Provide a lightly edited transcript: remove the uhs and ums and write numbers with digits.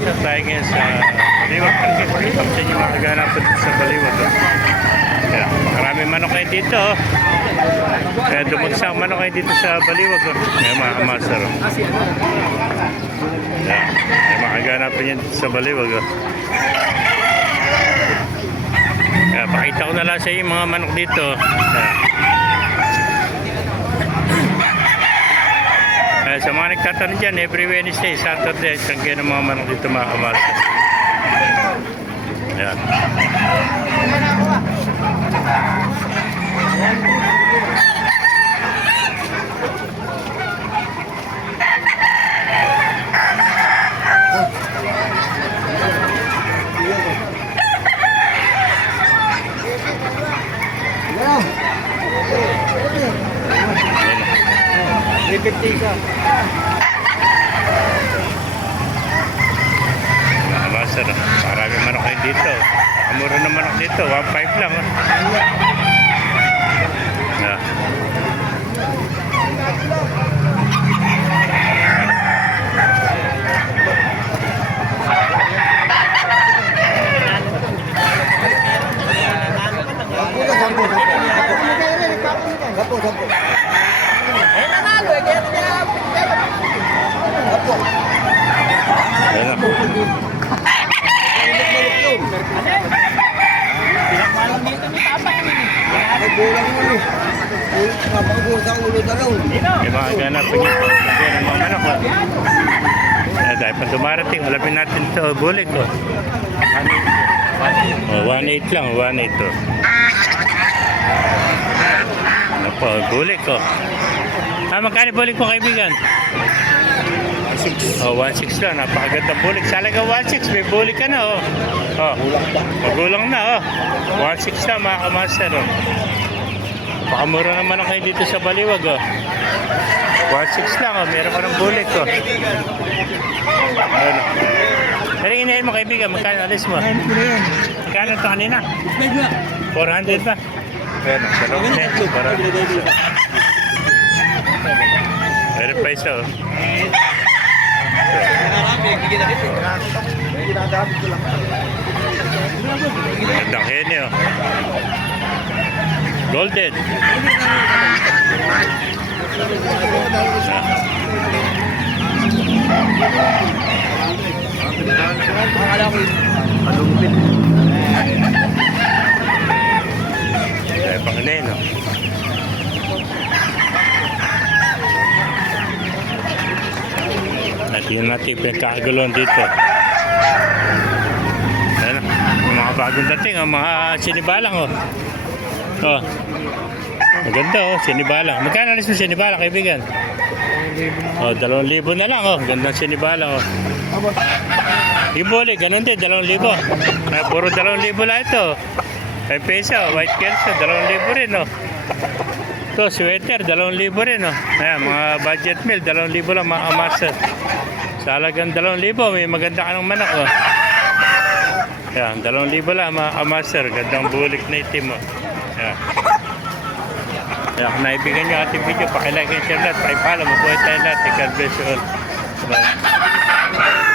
pasok tayo ngayon sa Baliwag. Kasi pakita ko sa inyo mga kaganapan sa Baliwag. Kaya marami manok kayo dito. Kaya dumugsang manok kayo dito sa Baliwag. Kaya mga kamasar. Kaya mga kaganapan yan sa Baliwag. Kaya pakita ko na lang sa inyo mga manok dito. Sa mga nagtatanong dyan, every Wednesday, Saturday, isang kaya ng mga manok dito mga kamasar. Ayan. Masar, marami manok kayo dito. Amuro na manok dito, 1.5 lang. Yeah. Yung mga ganap ng mga manok ko. Dahil pa dumarating, alapin natin ito, bulik ko. 1.8 lang, 1.8 to. Ano po, bulik ko. Magkano bulik ko kaibigan? 1.6 lang, napakagandang bulik. Salaga 1.6, may bulik ka na magulang na 1.6 lang mga kamaster pakamura naman ang kayo dito sa Baliwag 1.6 lang meron ka ng bulik pero inahin mo kaibigan, magkano alis mo? Magkano ito kanina? 400 ba? Pero meron pa isa Gandang henyo. Golden. Kaya panginay, no? Tingnan natin yung pinagkakaguluhan dito. Ayan o, yung mga bagong dating, mga sinibalang maganda sinibalang. Magkano alis mo sinibalang kaibigan? 2,000 na lang gandang sinibalang yung buli, ganun din, 2,000 puro 2,000 lang ito 5 peso, white kelso 2,000 rin ito, sweater 2,000 rin ayan, mga budget meal 2,000 lang mga amaser. Sa halagang 2,000 may maganda ka ng manok Yan, 2,000 lang mga amaser. Gandang bulik na itim Yan. Kaya kung naibigan nyo ating video, pakilike and share lahat, pakipala, mabuhay tayo lahat. God bless you all. Bye.